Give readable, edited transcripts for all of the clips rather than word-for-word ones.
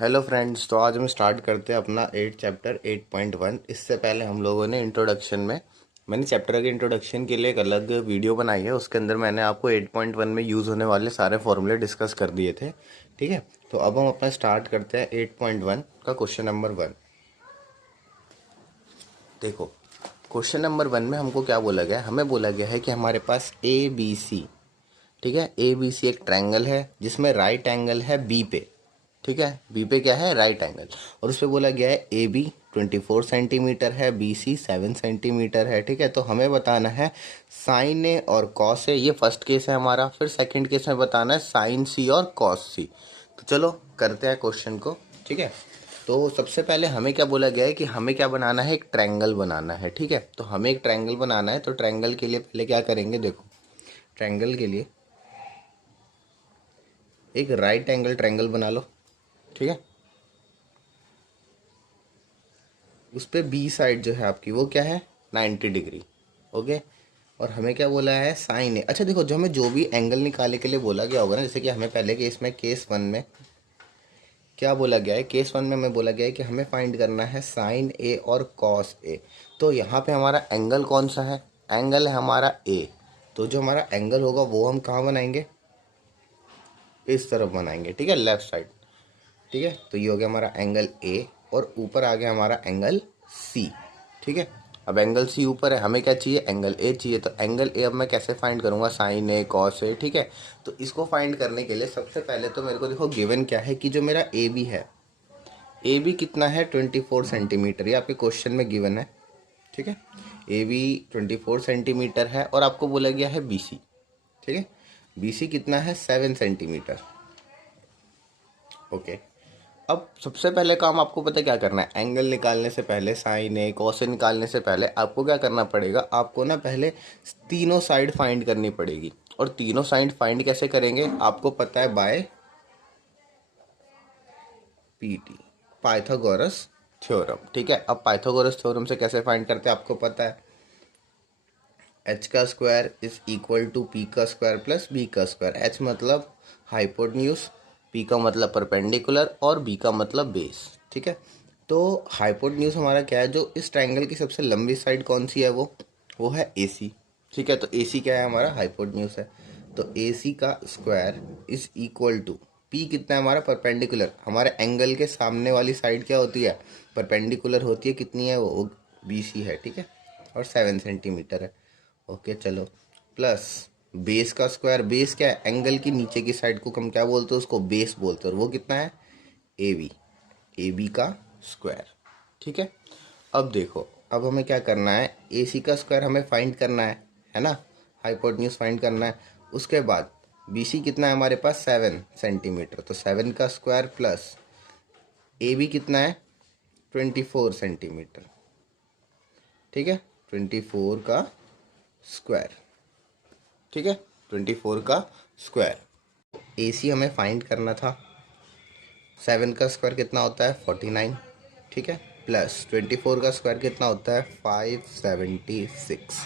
Hello friends. तो आज हम स्टार्ट करते हैं अपना 8 चैप्टर 8.1। इससे पहले हम लोगों ने इंट्रोडक्शन में मैंने चैप्टर के इंट्रोडक्शन के लिए एक अलग वीडियो बनाई है। उसके अंदर मैंने आपको 8.1 में यूज़ होने वाले सारे फॉर्मूले डिस्कस कर दिए थे। ठीक है, तो अब हम अपना स्टार्ट करते हैं 8.1 का क्वेश्चन नंबर 1। देखो, क्वेश्चन नंबर 1 में हमको क्या बोला गया है? हमें बोला गया है कि हमारे पास ए बी सी, ठीक है, ए बी सी एक ट्रायंगल है जिसमें राइट एंगल है बी पे। ठीक है, बी पे क्या है? Right angle. और उस पे बोला गया है ए बी 24 सेंटीमीटर है, बी सी 7 सेंटीमीटर है। ठीक है, तो हमें बताना है साइन ए और कॉस ए। ये फर्स्ट केस है हमारा। फिर सेकंड केस में बताना है साइन सी और कॉस सी। तो चलो करते हैं क्वेश्चन को। ठीक है, तो सबसे पहले हमें क्या बोला गया है कि हमें क्या बनाना है? एक ट्रायंगल बनाना है। ठीक है, तो हमें एक ट्रायंगल बनाना है। तो ट्रायंगल के लिए पहले क्या करेंगे? देखो, ट्रायंगल के लिए एक राइट एंगल ट्रायंगल बना लो। ठीक है, उस पे बी साइड जो है आपकी वो क्या है? 90 डिग्री। ओके, और हमें क्या बोला है? साइन है। अच्छा देखो, जो हमें जो भी एंगल निकालने के लिए बोला गया होगा ना, जैसे कि हमें पहले केस में केस 1 में क्या बोला गया है? केस 1 में हमें बोला गया है कि हमें फाइंड करना है साइन ए और कॉस ए। तो यहाँ पे हमारा एंगल कौन सा है? एंगल है हमारा ए। तो जो हमारा एंगल होगा वो हम कहाँ बनाएंगे? इस तरफ बनाएंगे। ठीक है, लेफ्ट साइड। ठीक है, तो ये हो गया हमारा एंगल ए और ऊपर आ गया हमारा एंगल सी। ठीक है, अब एंगल सी ऊपर है, हमें क्या चाहिए? एंगल ए चाहिए। तो एंगल ए अब मैं कैसे फाइंड करूंगा? Sign A cos A. ठीक है, तो इसको फाइंड करने के लिए सबसे पहले तो मेरे को देखो गिवन क्या है कि जो मेरा ए बी है, ए बी कितना है? 24 सेंटीमीटर। ये आपके क्वेश्चन में गिवन है। ठीक है, ए बी 24 सेंटीमीटर है और आपको बोला गया है बी सी। ठीक है, बी सी कितना है? 7 सेंटीमीटर। ओके, अब सबसे पहले काम आपको पता है क्या करना है? एंगल निकालने से पहले, साइन ए कॉस ए निकालने से पहले आपको क्या करना पड़ेगा? आपको ना पहले तीनों साइड फाइंड करनी पड़ेगी। और तीनों साइड फाइंड कैसे करेंगे? आपको पता है, बाय पीटी, पाइथागोरस थ्योरम। ठीक है, अब पाइथागोरस थ्योरम से कैसे फाइंड करते हैं आपको पता है। एच का square is equal to P का स्क्वायर प्लस बी का स्क्वायर। एच मतलब हाइपोटेन्यूज, पी का मतलब परपेंडिकुलर और बी का मतलब बेस। ठीक है, तो हाइपोटेन्यूज हमारा क्या है? जो इस ट्रायंगल की सबसे लंबी साइड कौन सी है? वो है ए सी। ठीक है, तो ए सी क्या है? हमारा हाइपोटेन्यूज है। तो ए सी का square is equal to P कितना है हमारा? परपेंडिकुलर। हमारे एंगल के सामने वाली साइड क्या होती है? परपेंडिकुलर होती है। कितनी है वो? बी सी है। ठीक है, और 7 सेंटीमीटर है। ओके चलो, प्लस बेस का स्क्वायर। बेस क्या है? एंगल की नीचे की साइड को हम क्या बोलते हैं? उसको बेस बोलते हैं। और वो कितना है? A B. ए बी का स्क्वायर। ठीक है, अब देखो, अब हमें क्या करना है? ए सी का स्क्वायर हमें फाइंड करना है ना? हाइपोटेन्यूज फाइंड करना है। उसके बाद बी सी कितना है हमारे पास? 7 सेंटीमीटर। तो 7 का स्क्वायर प्लस ए बी कितना है? 24 सेंटीमीटर। ठीक है, 24 का स्क्वायर। ठीक है, 24 का स्क्वायर। ए सी हमें फाइंड करना था। 7 का स्क्वायर कितना होता है? 49। ठीक है, प्लस 24 का स्क्वायर कितना होता है? 576।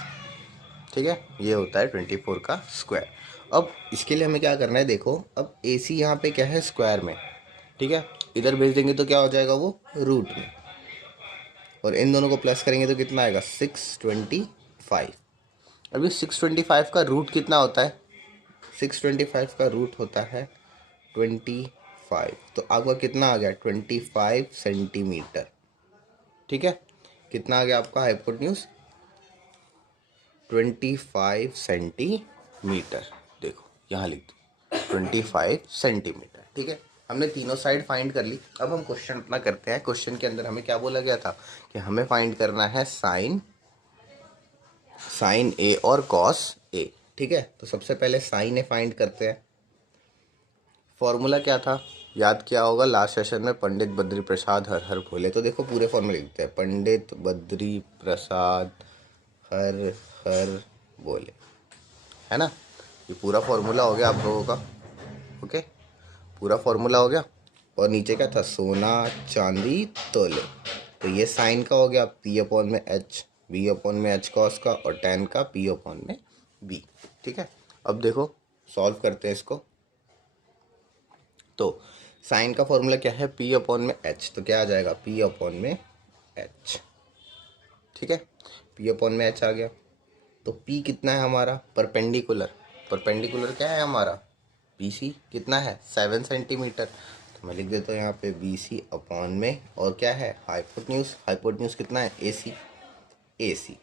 ठीक है, ये होता है 24 का स्क्वायर। अब इसके लिए हमें क्या करना है? देखो, अब ए सी यहाँ पे क्या है? स्क्वायर में। ठीक है, इधर भेज देंगे तो क्या हो जाएगा? वो रूट में। और इन दोनों को प्लस करेंगे तो कितना आएगा? 625। अभी 625 का रूट कितना होता है? 625 का रूट होता है 25। तो आपका कितना आ गया? 25 सेंटीमीटर। ठीक है, कितना आ गया आपका हाइपोटेन्यूज? 25 सेंटीमीटर। देखो यहाँ लिख दो 25 सेंटीमीटर। ठीक है, हमने तीनों साइड फाइंड कर ली। अब हम क्वेश्चन अपना करते हैं। क्वेश्चन के अंदर हमें क्या बोला गया था कि हमें फाइंड करना है साइन ए और कॉस ए। ठीक है, तो सबसे पहले साइन ए फाइंड करते हैं। फॉर्मूला क्या था? याद किया होगा लास्ट सेशन में, पंडित बद्री प्रसाद हर हर भोले। तो देखो पूरे फॉर्मूले लिखते हैं, पंडित बद्री प्रसाद हर हर बोले, है ना? ये पूरा फॉर्मूला हो गया आप लोगों का। ओके, पूरा फॉर्मूला हो गया। और नीचे क्या था? सोना चांदी तोले। तो ये साइन का हो गया, पी अपॉन में एच, बी अपॉन में एच कॉस का, और टेन का पी अपॉन में बी। ठीक है, अब देखो सॉल्व करते हैं इसको। तो साइन का फॉर्मूला क्या है, पी अपॉन में एच, तो क्या आ जाएगा पी अपॉन में एच। ठीक है, पी अपॉन में एच आ गया। तो पी कितना है हमारा, परपेंडिकुलर, परपेंडिकुलर क्या है हमारा बी सी, कितना है 7 सेंटीमीटर। तो मैं लिख देता हूँ यहाँ पे बी सी अपॉन में, और क्या है हाइपोटेन्यूज, हाइपोटेन्यूज कितना है ए सी, ए सी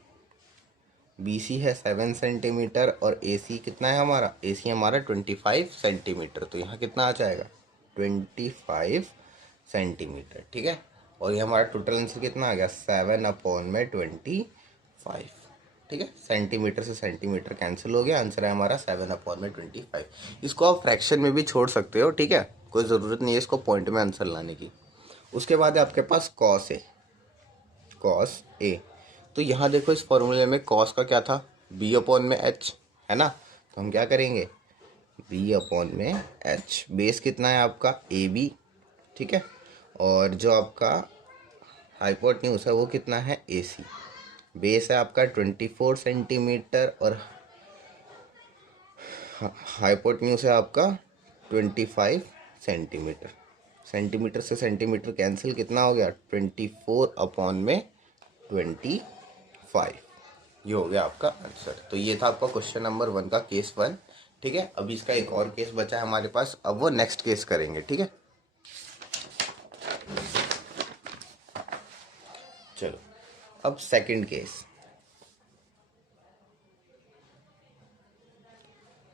बी सी है 7 सेंटीमीटर और ए सी कितना है हमारा, ए सी हमारा 25 सेंटीमीटर। तो यहाँ कितना आ जाएगा 25 सेंटीमीटर। ठीक है, और ये हमारा टोटल आंसर कितना आ गया 7 अपॉन में 25। ठीक है, सेंटीमीटर से सेंटीमीटर कैंसिल हो गया, आंसर है हमारा 7 अपॉन में 25। इसको आप फ्रैक्शन में भी छोड़ सकते हो। ठीक है, कोई ज़रूरत नहीं है इसको पॉइंट में आंसर लाने की। उसके बाद है आपके पास कॉस ए, कॉस ए। तो यहाँ देखो इस फॉर्मूले में कॉस का क्या था, बी अपॉन में एच है ना। तो हम क्या करेंगे, बी अपॉन में एच, बेस कितना है आपका ए बी। ठीक है, और जो आपका हाइपोटेन्यूज है वो कितना है ए सी। बेस है आपका 24 सेंटीमीटर और हाइपोटेन्यूज है आपका 25 सेंटीमीटर। सेंटीमीटर से सेंटीमीटर कैंसिल, कितना हो गया 24 अपॉन में 25। ये हो गया आपका आंसर। तो ये था आपका क्वेश्चन नंबर 1 का केस 1। ठीक है, अभी इसका एक और केस बचा है हमारे पास, अब वो नेक्स्ट केस करेंगे। ठीक है, चलो अब सेकंड केस।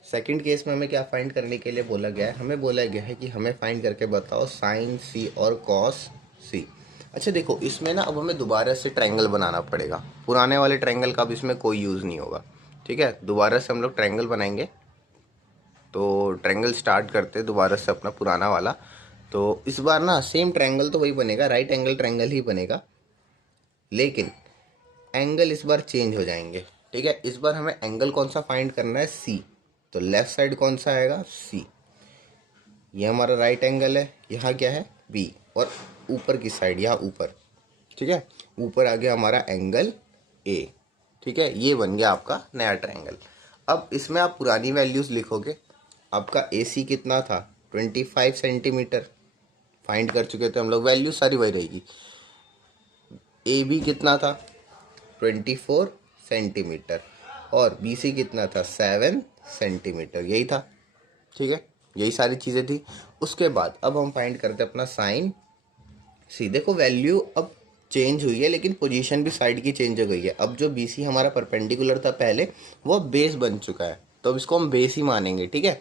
सेकंड केस में हमें क्या फाइंड करने के लिए बोला गया है, हमें बोला गया है कि हमें फाइंड करके बताओ साइन सी और कॉस सी। अच्छा देखो, इसमें ना अब हमें दोबारा से ट्रायंगल बनाना पड़ेगा, पुराने वाले ट्रायंगल का अब इसमें कोई यूज़ नहीं होगा। ठीक है, दोबारा से हम लोग ट्रायंगल बनाएंगे। तो ट्रायंगल स्टार्ट करते हैं दोबारा से अपना पुराना वाला। तो इस बार ना सेम ट्रायंगल तो वही बनेगा, राइट एंगल ट्रायंगल ही बनेगा, लेकिन एंगल इस बार चेंज हो जाएंगे। ठीक है, इस बार हमें एंगल कौन सा फाइंड करना है, सी। तो लेफ्ट साइड कौन सा आएगा, सी। ये हमारा राइट एंगल है, यहाँ क्या है बी, और ऊपर की साइड यहाँ ऊपर। ठीक है, ऊपर आ गया हमारा एंगल ए। ठीक है, ये बन गया आपका नया ट्रायंगल। अब इसमें आप पुरानी वैल्यूज़ लिखोगे। आपका ए सी कितना था 25 सेंटीमीटर, फाइंड कर चुके थे हम लोग, वैल्यू सारी वही रहेगी। ए बी कितना था 24 सेंटीमीटर, और बी सी कितना था 7 सेंटीमीटर, यही था। ठीक है, यही सारी चीज़ें थी। उसके बाद अब हम फाइंड करते हैं अपना साइन सी। देखो वैल्यू अब चेंज हुई है, लेकिन पोजीशन भी साइड की चेंज हो गई है। अब जो बी सी हमारा परपेंडिकुलर था पहले, वो बेस बन चुका है, तो अब इसको हम बेस ही मानेंगे। ठीक है,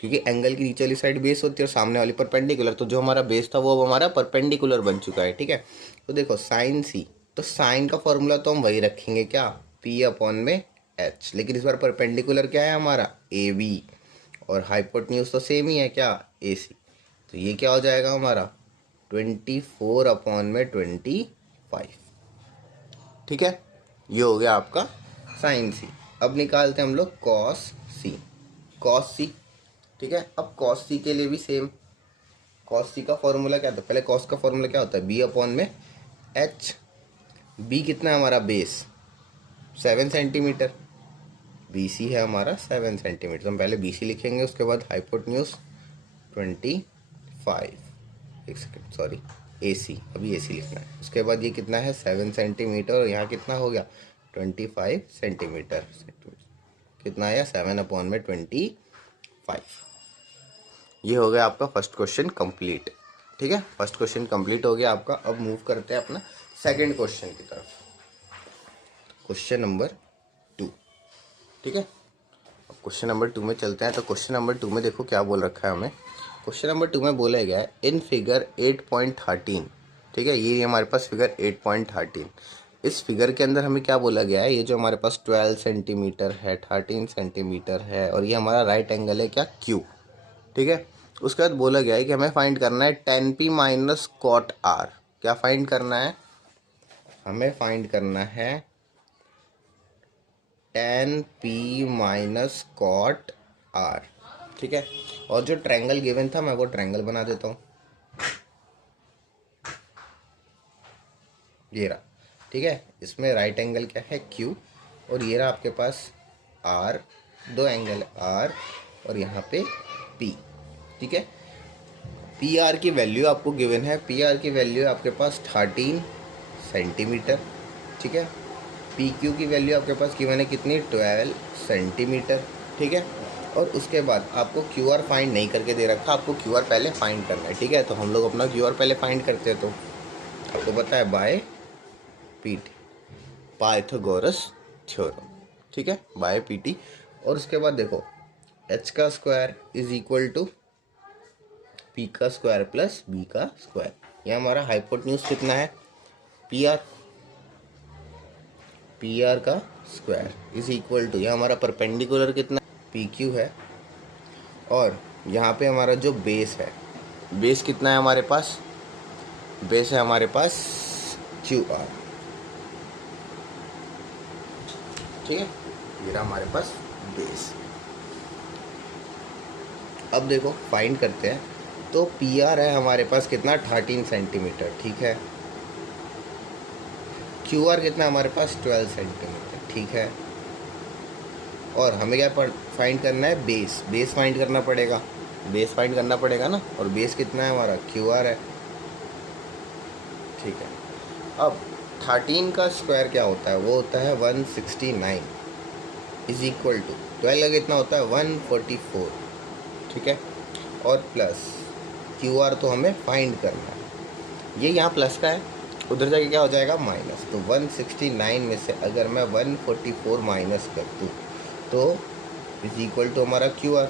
क्योंकि एंगल की नीचे वाली साइड बेस होती है और सामने वाली परपेंडिकुलर, तो जो हमारा बेस था वो अब हमारा परपेंडिकुलर बन चुका है। ठीक है, तो देखो साइन सी, तो साइन का फॉर्मूला तो हम वही रखेंगे, क्या पी अपॉन में एच, लेकिन इस बार परपेंडिकुलर क्या है हमारा ए बी, और हाइपोटेन्यूज तो सेम ही है क्या ए सी। तो ये क्या हो जाएगा हमारा 24 अपॉन में 25। ठीक है, ये हो गया आपका साइन सी। अब निकालते हैं हम लोग कॉस सी, कॉस सी। ठीक है, अब कॉस सी के लिए भी सेम, कॉस सी का फॉर्मूला क्या था, पहले कॉस का फॉर्मूला क्या होता है बी अपॉन में एच। बी कितना है हमारा बेस 7 सेंटीमीटर, बी सी है हमारा 7 सेंटीमीटर। तो हम पहले बी सी लिखेंगे, उसके बाद हाइपोटेन्यूज 25, एक सेकेंड सॉरी, ए सी, अभी ए सी लिखना है। उसके बाद ये कितना है 7 सेंटीमीटर, और यहाँ कितना हो गया 25 सेंटीमीटर, कितना आया 7 अपॉन में 25। ये हो गया आपका फर्स्ट क्वेश्चन कंप्लीट। ठीक है, फर्स्ट क्वेश्चन कंप्लीट हो गया आपका। अब मूव करते हैं अपना सेकंड क्वेश्चन की तरफ, क्वेश्चन नंबर 2। ठीक है, अब क्वेश्चन नंबर 2 में चलते हैं। तो क्वेश्चन नंबर 2 में देखो क्या बोल रखा है हमें। क्वेश्चन नंबर 2 में बोला गया है इन फिगर 8.13। ठीक है, ये हमारे पास फिगर 8.13। इस फिगर के अंदर हमें क्या बोला गया है, ये जो हमारे पास 12 सेंटीमीटर है, 13 सेंटीमीटर है, और ये हमारा राइट एंगल है क्या क्यू। ठीक है, उसके बाद बोला गया है कि हमें फाइंड करना है tan p minus cot R. क्या फाइंड करना है, हमें फाइंड करना है tan p minus cot R. ठीक है, और जो ट्रायंगल गिवन था मैं वो ट्रायंगल बना देता हूँ, ये रहा। ठीक है, इसमें राइट एंगल क्या है क्यू, और ये रहा आपके पास आर, दो एंगल आर और यहाँ पे पी। ठीक है, पी आर की वैल्यू आपको गिवन है, पी आर की वैल्यू आपके पास 13 सेंटीमीटर, ठीक है। पी क्यू की वैल्यू आपके पास गिवन है कितनी, 12 सेंटीमीटर, ठीक है। और उसके बाद आपको क्यू आर फाइंड नहीं करके दे रखा, आपको क्यू आर पहले फाइंड करना है, ठीक है। तो हम लोग अपना क्यू आर पहले फाइंड करते हैं। तो आपको पता है by P T, Pythagoras theorem, ठीक है, बाय पी टी। और उसके बाद देखो एच का square is equal to P का स्क्वायर प्लस बी का स्क्वायर। ये हमारा हाइपोटेन्यूज कितना है, पी आर, पी आर का स्क्वायर इज इक्वल टू, ये हमारा परपेंडिकुलर कितना, पी क्यू है। और यहाँ पे हमारा जो बेस है, बेस कितना है हमारे पास, बेस है हमारे पास क्यू आर, ठीक है। ये रहा हमारे पास बेस। अब देखो फाइंड करते हैं। तो पी आर है हमारे पास कितना, 13 सेंटीमीटर, ठीक है। क्यू आर कितना हमारे पास, 12 सेंटीमीटर, ठीक है। और हमें क्या फाइंड करना है, बेस, बेस फाइंड करना पड़ेगा, बेस फाइंड करना पड़ेगा ना। और बेस कितना है हमारा, क्यू आर है, ठीक है। अब 13 का स्क्वायर क्या होता है, वो होता है 169 इज इक्वल टू 12 का कितना होता है, 144, ठीक है। और प्लस क्यू आर तो हमें फाइंड करना है, ये यहाँ प्लस का है, उधर जाके क्या हो जाएगा माइनस। तो 169 में से अगर मैं 144 माइनस कर दूँ तो इज इक्वल टू हमारा Q R,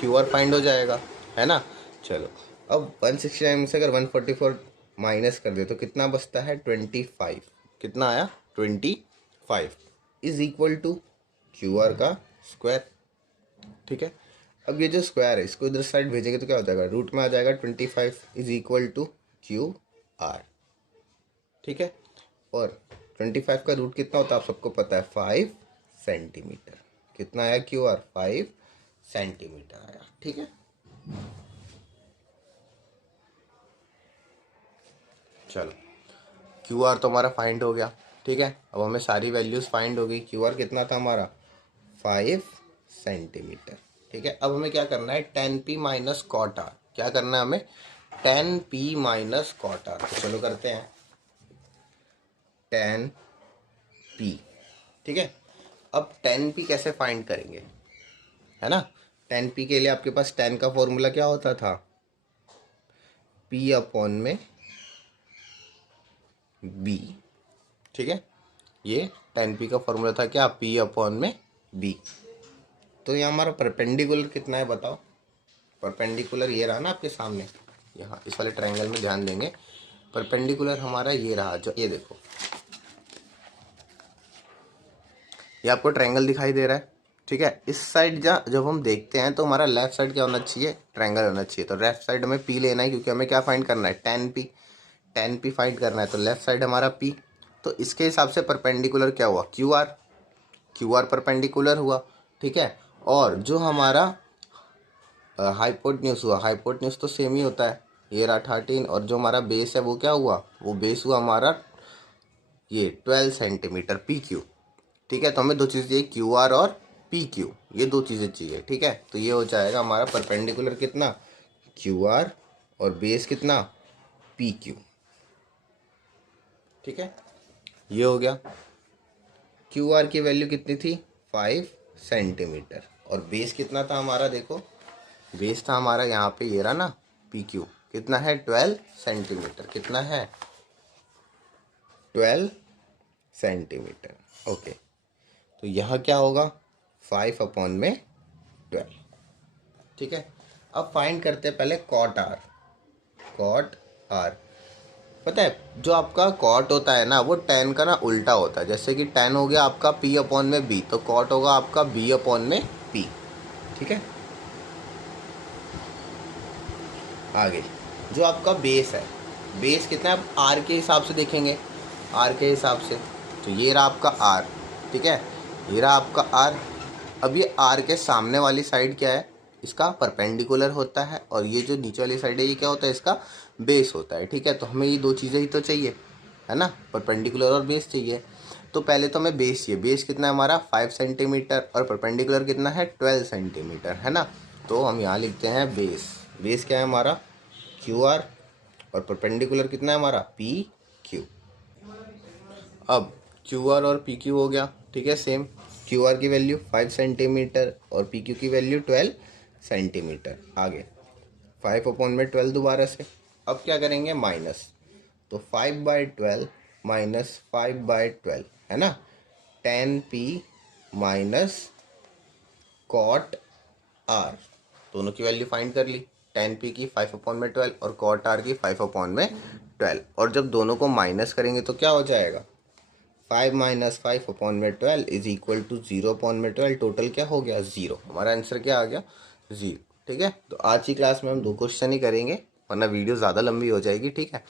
Q R find हो जाएगा, है ना। चलो अब 169 में से अगर 144 माइनस कर दे तो कितना बचता है, 25, कितना आया 25 is equal to Q R का स्क्वायर, ठीक है। अब ये जो स्क्वायर है इसको इधर साइड भेजेंगे तो क्या हो जाएगा, रूट में आ जाएगा 25 is equal to Q R, ठीक है। और 25 का रूट कितना होता है आप सबको पता है, 5 सेंटीमीटर। कितना आया क्यू आर, 5 सेंटीमीटर आया, ठीक है। चलो क्यू आर तो हमारा फाइंड हो गया, ठीक है। अब हमें सारी वैल्यूज फाइंड हो गई। क्यू आर कितना था हमारा, 5 सेंटीमीटर, ठीक है। अब हमें क्या करना है, 10p माइनस कॉट आर, क्या करना है हमें, 10p माइनस कॉट आर। तो चलो करते हैं 10p, ठीक है। अब 10p कैसे फाइंड करेंगे, है ना। 10p के लिए आपके पास 10 का फॉर्मूला क्या होता था, p अपॉन में b, ठीक है। ये 10p का फॉर्मूला था क्या, p अपॉन में b। तो ये हमारा परपेंडिकुलर कितना है बताओ, परपेंडिकुलर ये रहा ना आपके सामने, यहाँ इस वाले ट्रायंगल में ध्यान देंगे। परपेंडिकुलर हमारा ये रहा, जो ये देखो ये आपको ट्रायंगल दिखाई दे रहा है, ठीक है। इस साइड जब हम देखते हैं तो हमारा लेफ्ट साइड क्या होना चाहिए, ट्रायंगल होना चाहिए। तो लेफ्ट साइड हमें पी लेना है, क्योंकि हमें क्या फाइंड करना है, 10p फाइंड करना है। तो लेफ्ट साइड हमारा p, तो इसके हिसाब से परपेंडिकुलर क्या हुआ, क्यू आर परपेंडिकुलर हुआ, ठीक है। और जो हमारा हाइपोटेन्यूज हुआ, हाइपोटेन्यूज तो सेम ही होता है, ये रहा 13। और जो हमारा बेस है वो क्या हुआ, वो बेस हुआ हमारा ये 12 सेंटीमीटर पी क्यू, ठीक है। तो हमें दो चीज़ें चाहिए, क्यू आर और पी क्यू, ये दो चीज़ें चाहिए, ठीक है। तो ये हो जाएगा हमारा परपेंडिकुलर कितना, क्यू आर, और बेस कितना, पी क्यू, ठीक है। ये हो गया। क्यू आर की वैल्यू कितनी थी, 5 सेंटीमीटर। और बेस कितना था हमारा, देखो बेस था हमारा यहाँ पे, ये रहा ना पी क्यू, कितना है 12 सेंटीमीटर, कितना है 12 सेंटीमीटर, ओके। तो यहाँ क्या होगा, 5 अपॉन में 12, ठीक है। अब फाइंड करते हैं पहले कॉट आर, कॉट आर। पता है जो आपका कॉट होता है ना, वो tan का ना उल्टा होता है। जैसे कि tan हो गया आपका p अपॉन में b, तो कॉट होगा आपका b अपॉन में p, ठीक है। आगे जो आपका बेस है, बेस कितना है, आप r के हिसाब से देखेंगे, r के हिसाब से। तो ये रहा आपका r, ठीक है, ये रहा आपका r। अब ये r के सामने वाली साइड क्या है, इसका परपेंडिकुलर होता है। और ये जो नीचे वाली साइड है ये क्या होता है, इसका बेस होता है, ठीक है। तो हमें ये दो चीज़ें ही तो चाहिए, है ना, परपेंडिकुलर और बेस चाहिए। तो पहले तो हमें बेस चाहिए, बेस कितना है हमारा 5 सेंटीमीटर, और परपेंडिकुलर कितना है 12 सेंटीमीटर, है ना। तो हम यहाँ लिखते हैं बेस, बेस क्या है हमारा क्यू आर, और परपेंडिकुलर कितना है हमारा पी क्यू। अब क्यू आर और पी क्यू हो गया, ठीक है सेम। क्यू आर की वैल्यू 5 सेंटीमीटर और पी क्यू की वैल्यू 12 सेंटीमीटर। आगे 5/12 दोबारा से। अब क्या करेंगे माइनस, तो 5/12 माइनस 5/12 है ना, 10p माइनस कॉट आर, दोनों की वैल्यू फाइंड कर ली। 10p की 5/12 और कॉट आर की 5/12, और जब दोनों को माइनस करेंगे तो क्या हो जाएगा, 5 minus 5/12 is equal to 0/12। Total क्या हो गया 0, हमारा आंसर क्या आ गया 0। ठीक है, तो आज की क्लास में हम 2 क्वेश्चन ही करेंगे वरना वीडियो ज़्यादा लंबी हो जाएगी। ठीक है,